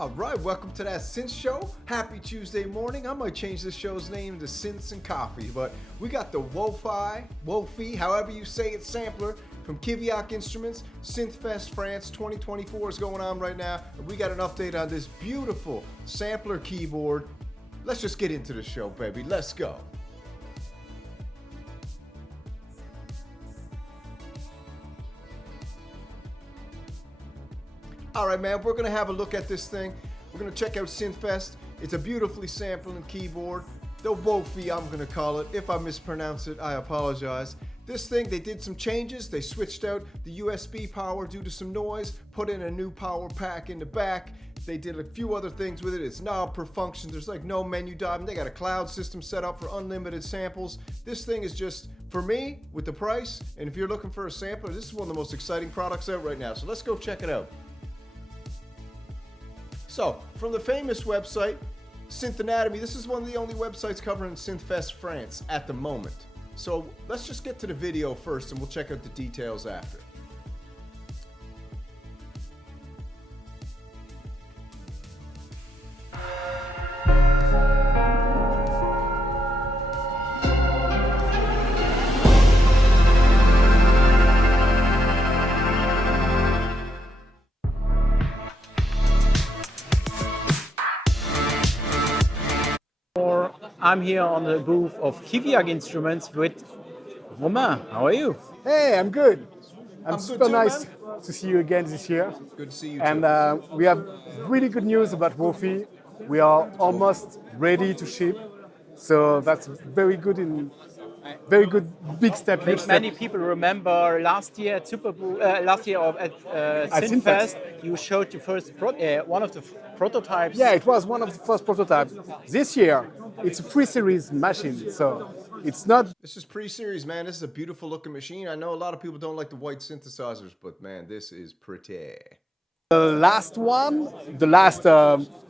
All right, welcome to that Synth Show. Happy Tuesday morning. I might change this show's name to Synths and Coffee, but we got the Wofi, however you say it, sampler from Kiviak Instruments. Synthfest France 2024 is going on right now, and we got an update on this beautiful sampler keyboard. Let's just get into the show, baby. Let's go. All right, man, we're gonna have a look at this thing. We're gonna check out Synthfest. It's a beautifully sampling keyboard. The Wofi, I'm gonna call it. If I mispronounce it, I apologize. This thing, they did some changes. They switched out the USB power due to some noise, put in a new power pack in the back. They did a few other things with it. It's knob per function. There's like no menu dial. They got a cloud system set up for unlimited samples. This thing is just, for me, with the price, and if you're looking for a sampler, this is one of the most exciting products out right now. So let's go check it out. So, from the famous website, Synth Anatomy, this is one of the only websites covering Synthfest France at the moment. So, let's just get to the video first and we'll check out the details after. I'm here on the booth of Kiviak Instruments with Romain. How are you? Hey, I'm good. I'm super good too, nice man. to see you again this year. Good to see you And too. we have really good news about Wofi. We are almost ready to ship. So that's very good big step. Huge step. Many people remember last year at Synthfest, you showed your first one of the prototypes. Yeah, it was one of the first prototypes. This year, it's a pre-series machine, so it's not. This is pre-series, man. This is a beautiful looking machine. I know a lot of people don't like the white synthesizers, but man, this is pretty. The last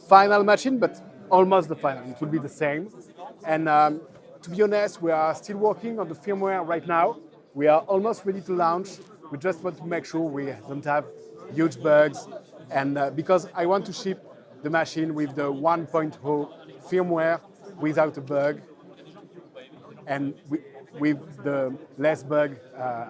final machine, but almost the final. It will be the same. And to be honest, we are still working on the firmware right now. We are almost ready to launch. We just want to make sure we don't have huge bugs. And because I want to ship the machine with the 1.0 firmware without a bug and with the less bug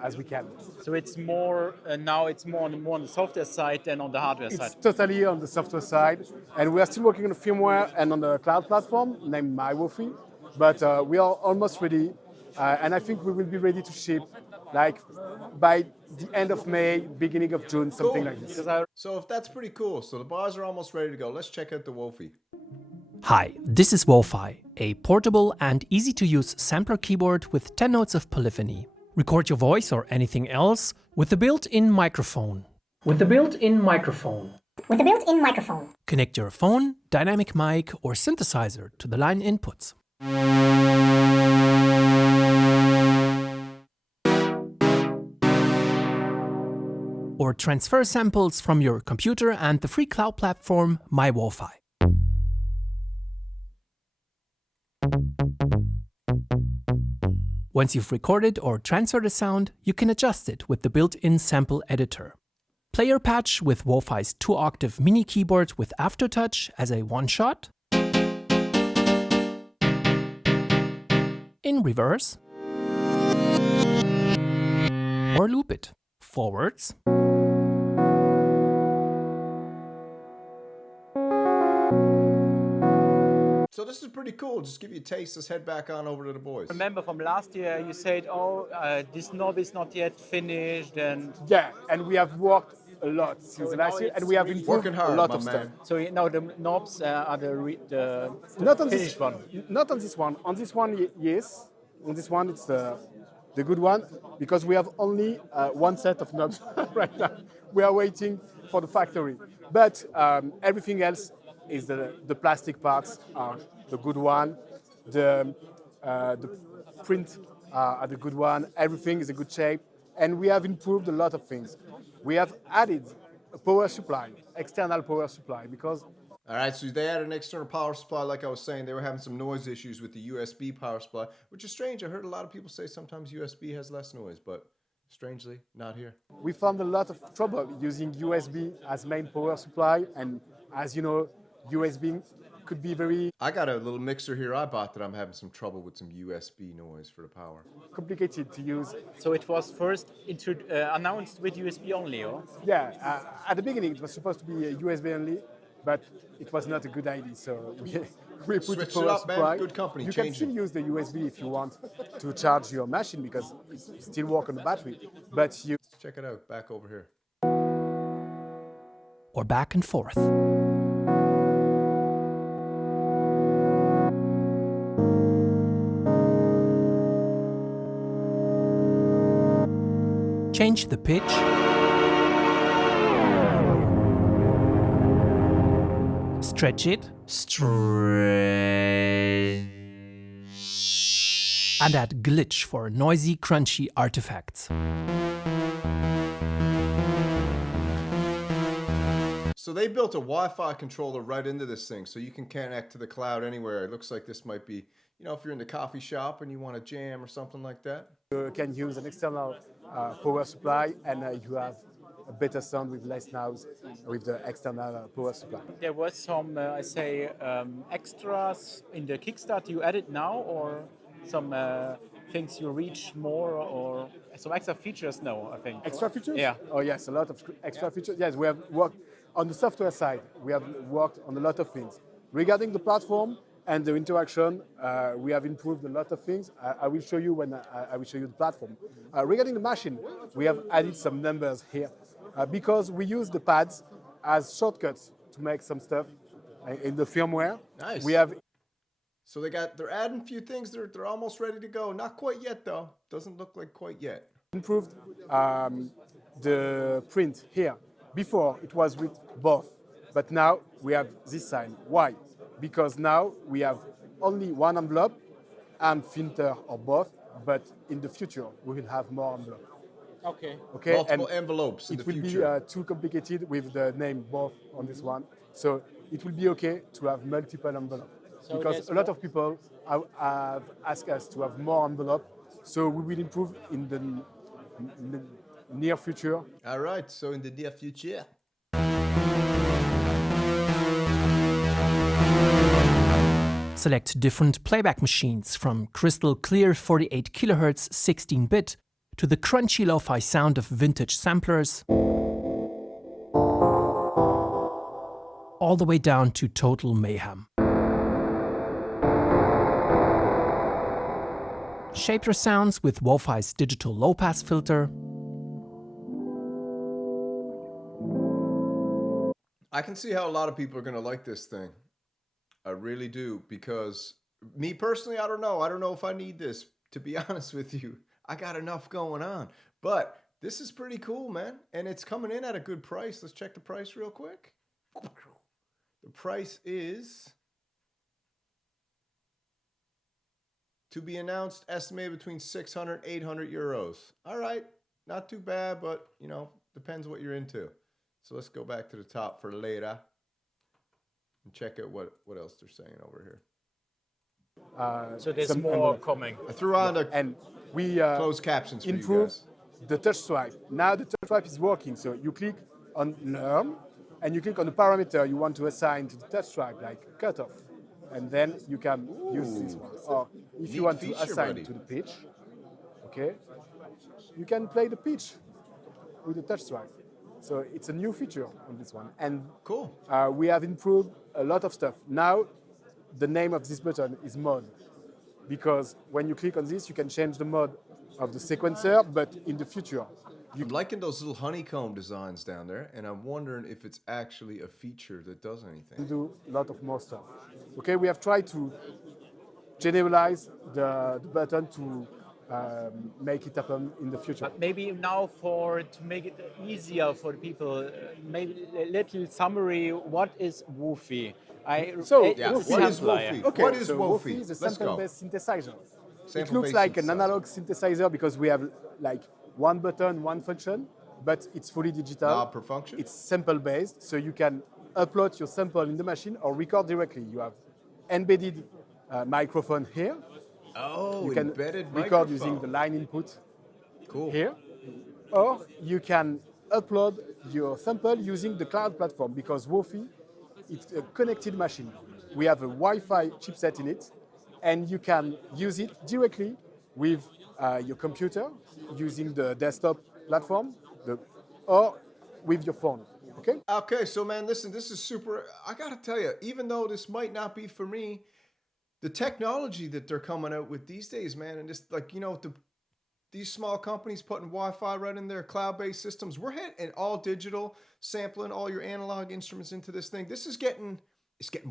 as we can. So it's more now. It's more on the software side than on the hardware side. It's totally on the software side, and we are still working on the firmware and on the cloud platform named mywo.fi. But we are almost ready, and I think we will be ready to ship like by the end of May, beginning of June, something like this. So if that's pretty cool, so the bars are almost ready to go. Let's check out the Wofi. Hi, this is Wofi, a portable and easy-to-use sampler keyboard with 10 notes of polyphony. Record your voice or anything else with the built-in microphone. Connect your phone, dynamic mic or synthesizer to the line inputs. Or transfer samples from your computer and the free cloud platform mywo.fi. Once you've recorded or transferred a sound, you can adjust it with the built-in sample editor. Player patch with Wofi's 2-octave mini keyboard with aftertouch as a one-shot. In reverse. Or loop it forwards. So this is pretty cool. Just give you a taste. Let's head back on over to the boys. Remember from last year, you said, this knob is not yet finished, and Yeah, and we have worked a lot since last year, and we have improved Working hard, a lot my of man. stuff. so now the knobs are the Not on finished one. Not on this one. On this one, yes. On this one, it's the good one because we have only one set of knobs right now. We are waiting for the factory, but everything else is the plastic parts are the good one. The print are the good one. Everything is a good shape, and we have improved a lot of things. We have added a power supply, external power supply, because All right, so they had an external power supply. Like I was saying, they were having some noise issues with the USB power supply, which is strange. I heard a lot of people say sometimes USB has less noise, but strangely, not here. we found a lot of trouble using USB as main power supply, and as you know, USB could be very I got a little mixer here I bought that I'm having some trouble with some USB noise for the power. complicated to use. So it was first announced with USB only, or? Yeah, at the beginning it was supposed to be a USB only, but it was not a good idea. So we put Switched a it power up, man. supply. Good company, You can changing. still use the USB if you want to charge your machine because it still works on the battery. But you Let's check it out, back over here. Or back and forth. Change the pitch. Stretch it. And add glitch for noisy, crunchy artifacts. So they built a Wi-Fi controller right into this thing, so you can connect to the cloud anywhere. It looks like this might be, you know, if you're in the coffee shop and you want to jam or something like that. can use an external power supply and you have a better sound with less noise with the external power supply. There was some, extras in the Kickstart you added now, or some things you reach more, or some extra features? No, I think. Extra features? Yeah. Oh yes, a lot of extra features. Yes, we have worked on the software side. We have worked on a lot of things. Regarding the platform and the interaction, we have improved a lot of things. I will show you when I will show you the platform. Regarding the machine, we have added some numbers here because we use the pads as shortcuts to make some stuff in the firmware. Nice. We have So they're adding a few things. They're almost ready to go. Not quite yet though. Doesn't look like quite yet. improved the print here. Before it was with both, but now we have this sign. Why? Because now we have only one envelope and filter or both, but in the future we will have more envelopes. Okay. Okay, Multiple envelopes in it the will future. be too complicated with the name both on this one. So it will be okay to have multiple envelopes So because there's a lot more- of people have asked us to have more envelope. So we will improve in the near future. All right, so in the near future. Select different playback machines from crystal clear 48 kHz 16-bit to the crunchy lo-fi sound of vintage samplers, all the way down to total mayhem. Shape your sounds with Wofi's digital low-pass filter. I can see how a lot of people are going to like this thing. I really do, because me personally, I don't know. I don't know if I need this, to be honest with you. I got enough going on. But this is pretty cool, man. And it's coming in at a good price. Let's check the price real quick. The price is to be announced, estimated between 600 and 800 euros. All right, not too bad, but, you know, depends what you're into. So let's go back to the top for later and check out what else they're saying over here. So there's Some more envelope. coming. I threw on the And we closed captions for you improve guys. the touch swipe. Now the touch swipe is working. So you click on learn and you click on the parameter you want to assign to the touch swipe, like cutoff. And then you can use this one. Or if Neat you want feature, to assign buddy. to the pitch, okay, you can play the pitch with the touch swipe. So it's a new feature on this one. And Cool. we have improved a lot of stuff. Now, the name of this button is mode, because when you click on this, you can change the mode of the sequencer, but in the future, I'm liking those little honeycomb designs down there, and I'm wondering if it's actually a feature that does you anything. can do a lot of more stuff. Okay, we have tried to generalize the button to make it happen in the future. But maybe now to make it easier for the people, maybe a little summary. What is Wofi? So, Yeah, it's a what is sampler, Wofi? yeah. Okay, What is so Wofi? is a Let's go. sample-based synthesizer. It Sample-based looks like an synthesizer. analog synthesizer because we have like one button, one function, but it's fully digital. Knob per function? It's sample-based, so you can upload your sample in the machine or record directly. You have embedded microphone here. Oh, You can embedded record microphone. using the line input Cool. here, or you can upload your sample using the cloud platform because Wofi it's a connected machine. We have a Wi-Fi chipset in it, and you can use it directly with your computer using the desktop platform, or with your phone. Okay? Okay, so man, listen, this is super. I gotta tell you, even though this might not be for me, the technology that they're coming out with these days, man, and just like, these small companies putting Wi-Fi right in their cloud-based systems, we're hitting all digital, sampling all your analog instruments into this thing. It's getting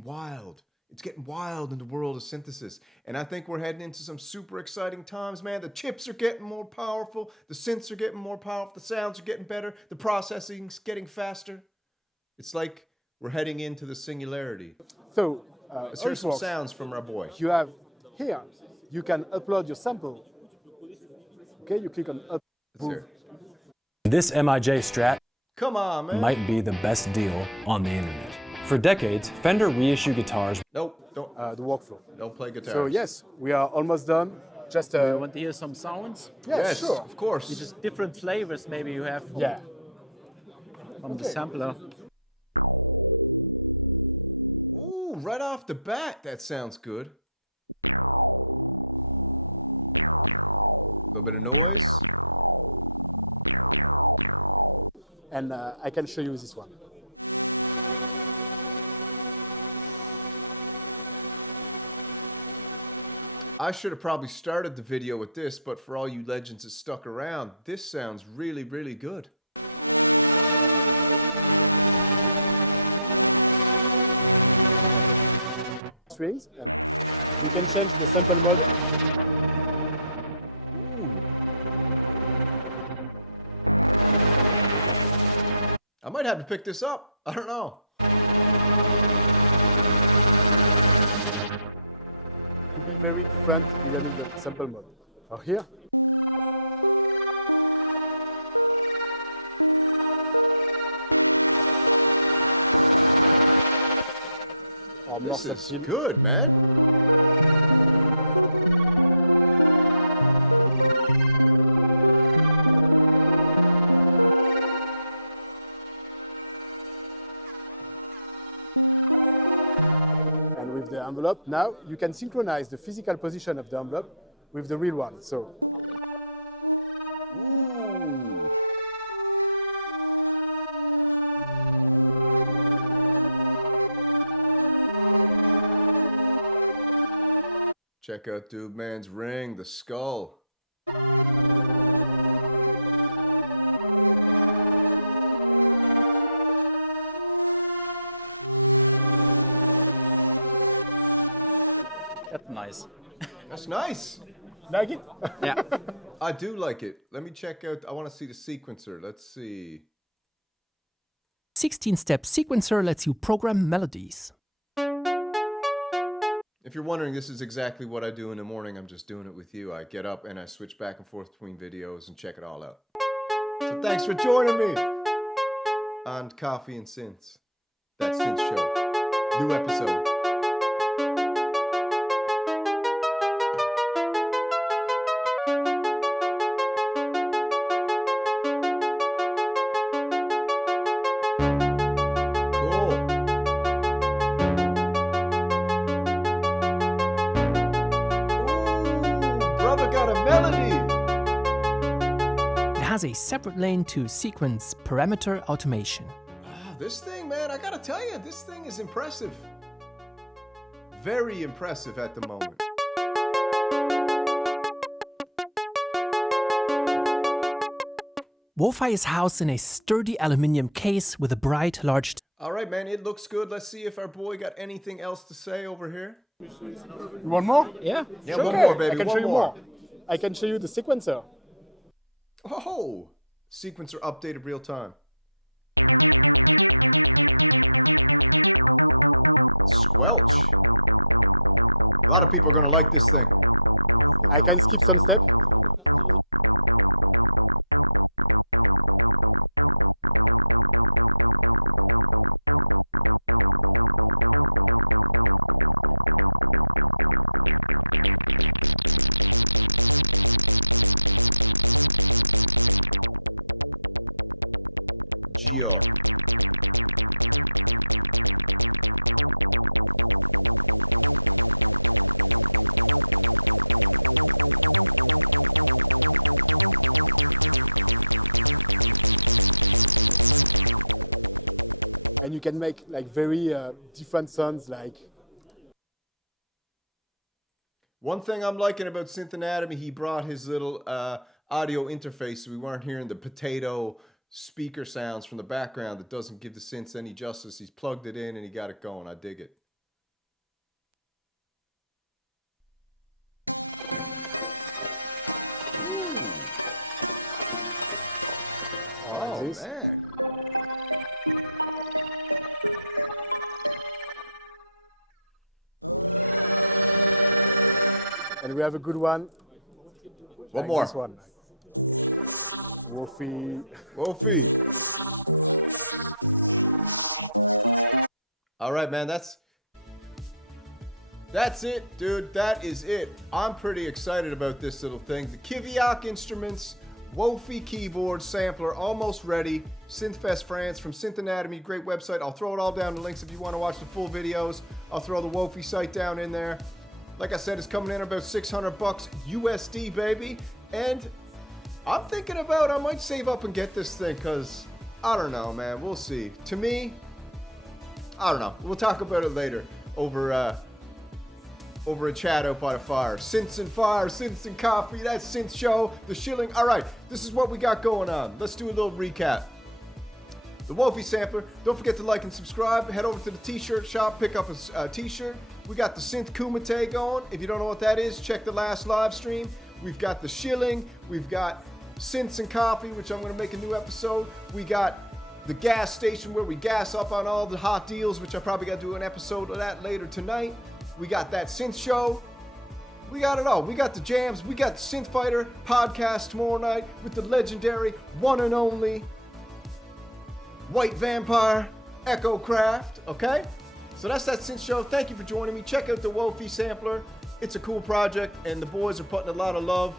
wild. It's getting wild in the world of synthesis. And I think we're heading into some super exciting times, man. The chips are getting more powerful. The synths are getting more powerful. The sounds are getting better. The processing's getting faster. It's like we're heading into the singularity. So, let's hear some sounds from our boy. You have here, you can upload your sample. Okay, you click on upload. Let's hear it. This MIJ Strat Come on, man. might be the best deal on the internet. For decades, Fender reissue guitars. Nope, don't The workflow. play guitar. So yes, we are almost done. Just You want to hear some sounds? Yes, sure. of course. Just different flavors maybe you have Yeah. from the sampler. Ooh, right off the bat, that sounds good. A little bit of noise. And I can show you this one. I should have probably started the video with this, but for all you legends that stuck around, this sounds really, really good. Strings, and you can change the sample mode. Ooh. I might have to pick this up. I don't know. To be very different regarding the sample mode. So here, or more This is subtle. good, man. And with the envelope, now you can synchronize the physical position of the envelope with the real one. So Ooh. Check out Dude Man's ring, the skull. That's nice. That's nice. like it? Yeah. I do like it. Let me check out. I want to see the sequencer. Let's see. 16-step sequencer lets you program melodies. If you're wondering, this is exactly what I do in the morning. I'm just doing it with you. I get up and I switch back and forth between videos and check it all out. So thanks for joining me on Coffee and Synths. That Synth Show. New episode. Cool. Ooh, brother got a melody. It has a separate lane to sequence parameter automation. This thing, man, I gotta tell you, this thing is impressive. Very impressive at the moment. Wofi is housed in a sturdy aluminium case with a bright, large All right, man, it looks good. Let's see if our boy got anything else to say over here. You want more? Yeah. Yeah, Sure. one more, baby. I can one show you more. more. I can show you the sequencer. Oh, sequencer updated real time. Squelch. A lot of people are gonna like this thing. I can skip some steps. Geo. and you can make like very different sounds. Like one thing I'm liking about Synth Anatomy, he brought his little audio interface, so we weren't hearing the potato speaker sounds from the background that doesn't give the synths any justice. He's plugged it in and he got it going. I dig it. Ooh. Oh, this. Man. And we have a good one. One like more. This one. Wofi. Wofi. All right, man. That's it, dude. That is it. I'm pretty excited about this little thing. The Kiviak Instruments Wofi keyboard sampler, almost ready. Synthfest France from Synth Anatomy, great website. I'll throw it all down in the links if you want to watch the full videos. I'll throw the Wofi site down in there. Like I said, it's coming in about $600 USD, baby. And I'm thinking about, I might save up and get this thing, because I don't know, man. We'll see. To me, I don't know. We'll talk about it later over a chat out by the fire. Synths and fire, synths and coffee. That's Synth Show, the shilling. All right, this is what we got going on. Let's do a little recap. The Wofi sampler. Don't forget to like and subscribe. Head over to the t-shirt shop, pick up a t-shirt. We got the Synth Kumite going. If you don't know what that is, check the last live stream. We've got the shilling. We've got synths and coffee, which I'm going to make a new episode. We got the gas station where we gas up on all the hot deals, which I probably got to do an episode of that later tonight. We got that Synth Show. We got it all. We got the jams. We got the Synth Fighter podcast tomorrow night with the legendary, one and only White Vampire Echo Craft. Okay? So that's that Synth Show. Thank you for joining me. Check out the Wofi sampler. It's a cool project, and the boys are putting a lot of love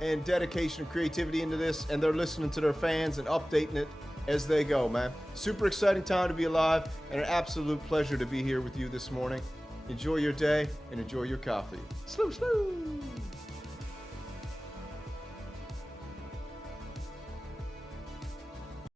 and dedication and creativity into this, and they're listening to their fans and updating it as they go, man. Super exciting time to be alive, and an absolute pleasure to be here with you this morning. Enjoy your day and enjoy your coffee. Sloo, sloo.